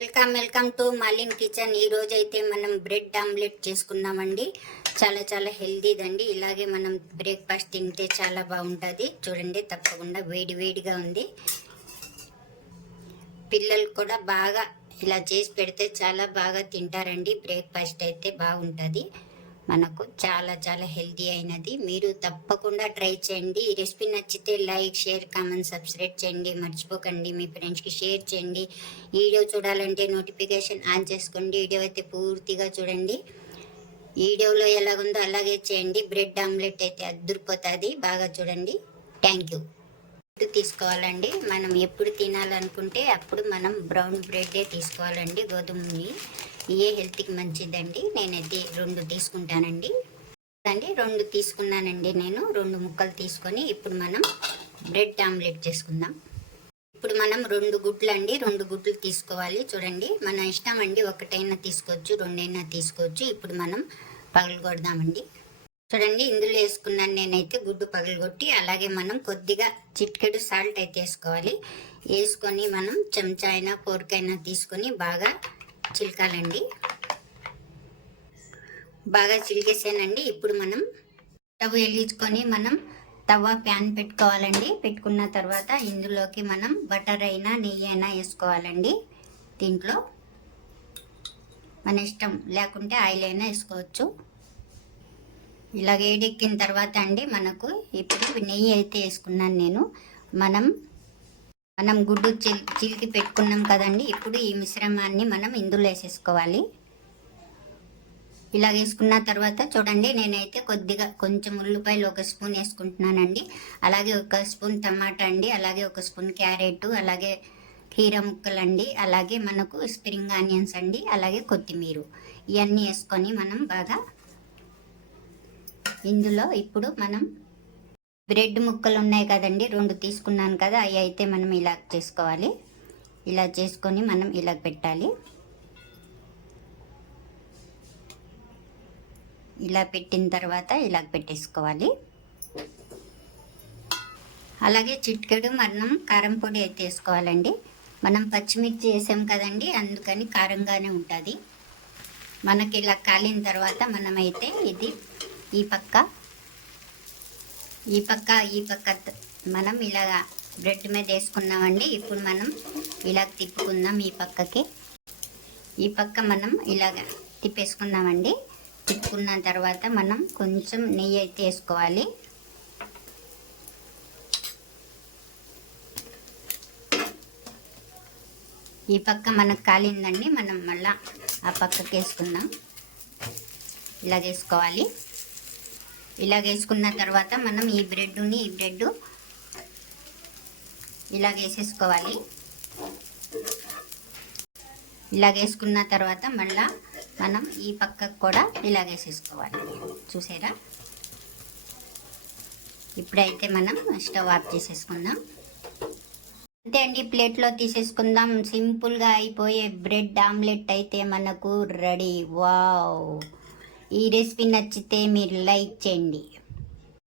Welcome to మాలిన్ kitchen. ఈ రోజు అయితే మనం బ్రెడ్ ఆమ్లెట్ చేసుకున్నామండి. చాలా హెల్దీదండి. ఇలాగే మనం బ్రేక్ఫాస్ట్ తింటే చాలా బాగుంటుంది. చూడండి, తప్పకుండా వేడిగా ఉంది. పిల్లలు కూడా బాగా ఇలా చేసి పెడితే చాలా బాగా తింటారండి. బ్రేక్ఫాస్ట్ అయితే బాగుంటుంది. మనకు చాలా హెల్దీ అయినది. మీరు తప్పకుండా ట్రై చేయండి. ఈ రెసిపీ నచ్చితే లైక్, షేర్, కామెంట్, సబ్స్క్రైబ్ చేయండి. మర్చిపోకండి. మీ ఫ్రెండ్స్కి షేర్ చేయండి. వీడియో చూడాలంటే నోటిఫికేషన్ ఆన్ చేసుకోండి. వీడియో అయితే పూర్తిగా చూడండి. వీడియోలో ఎలాగుందో అలాగే చేయండి. బ్రెడ్ ఆమ్లెట్ అయితే అద్దరిపోతుంది. బాగా చూడండి. Thank you. తీసుకోవాలండి. మనం ఎప్పుడు తినాలనుకుంటే అప్పుడు మనం బ్రౌన్ బ్రెడ్డే తీసుకోవాలండి. గోధుమని ఇవే హెల్త్కి మంచిదండి. నేనైతే 2 తీసుకుంటానండి. 2 తీసుకున్నానండి. నేను 2 ముక్కలు తీసుకొని ఇప్పుడు మనం బ్రెడ్ ఆమ్లెట్ చేసుకుందాం. ఇప్పుడు మనం 2 గుడ్లు అండి, 2 గుడ్లు తీసుకోవాలి. చూడండి, మన ఇష్టం అండి. ఒకటైనా తీసుకోవచ్చు, 2 తీసుకోవచ్చు. ఇప్పుడు మనం పగలగొడదామండి. చూడండి, ఇందులో వేసుకున్నాను నేనైతే గుడ్డు పగలగొట్టి. అలాగే మనం కొద్దిగా చిటికెడు సాల్ట్ అయితే వేసుకోవాలి. వేసుకొని మనం చెంచా అయినా ఫోర్క్ అయినా తీసుకొని బాగా చిలకాలండి. బాగా చిలికేసానండి. ఇప్పుడు మనం స్టవ్ వెలిగించుకొని మనం తవా ప్యాన్ పెట్టుకోవాలండి. పెట్టుకున్న తర్వాత ఇందులోకి మనం బటర్ అయినా నెయ్యి అయినా వేసుకోవాలండి. దీంట్లో మన ఇష్టం, లేకుంటే ఆయిల్ అయినా వేసుకోవచ్చు. ఇలా వేడెక్కిన తర్వాత అండి మనకు ఇప్పుడు నెయ్యి అయితే వేసుకున్నాను నేను. మనం గుడ్డు చిలికి పెట్టుకున్నాం కదండి. ఇప్పుడు ఈ మిశ్రమాన్ని మనం ఇందులో వేసేసుకోవాలి. ఇలా వేసుకున్న తర్వాత చూడండి, నేనైతే కొంచెం ఉల్లిపాయలు 1 స్పూన్ వేసుకుంటున్నానండి. అలాగే 1 స్పూన్ టమాటా అండి, అలాగే 1 స్పూన్ క్యారెట్, అలాగే కీర ముక్కలు అండి, అలాగే మనకు స్ప్రింగ్ ఆనియన్స్ అండి, అలాగే కొత్తిమీర, ఇవన్నీ వేసుకొని మనం బాగా ఇందులో ఇప్పుడు మనం బ్రెడ్ ముక్కలు ఉన్నాయి కదండి, 2 తీసుకున్నాను కదా, అవి అయితే మనం ఇలా చేసుకోవాలి. ఇలా చేసుకొని మనం ఇలా పెట్టాలి. ఇలా పెట్టిన తర్వాత ఇలా పెట్టేసుకోవాలి. అలాగే చిటికెడు మనం కారం పొడి అయితే వేసుకోవాలండి. మనం పచ్చిమిర్చి వేసాం కదండి, అందుకని కారంగానే ఉంటుంది. మనకి ఇలా కాలిన తర్వాత మనమైతే ఇది ఈ పక్క మనం ఇలాగా బ్రెడ్ మీద వేసుకున్నామండి. ఇప్పుడు మనం ఇలా తిప్పుకుందాం. ఈ పక్క మనం ఇలాగ తిప్పేసుకున్నామండి. తిప్పుకున్న తర్వాత మనం కొంచెం నెయ్యి అయితే వేసుకోవాలి. ఈ పక్క మనకు కాలిందండి, మనం మళ్ళా ఆ పక్కకి వేసుకుందాం. ఇలా వేసుకోవాలి. ఇలా వేసుకున్న తర్వాత మనం ఈ బ్రెడ్ ఇలా వేసేసుకోవాలి. ఇలా వేసుకున్న తర్వాత మళ్ళా మనం ఈ పక్కకు కూడా ఇలా వేసేసుకోవాలి. చూసారా? ఇప్పుడైతే మనం స్టవ్ ఆఫ్ చేసేసుకుందాం. అంతే అండి, ప్లేట్లో తీసేసుకుందాం. సింపుల్గా అయిపోయే బ్రెడ్ ఆమ్లెట్ అయితే మనకు రెడీ. వావ్! ఈ రెసిపీ నచ్చితే మీరు లైక్ చేయండి.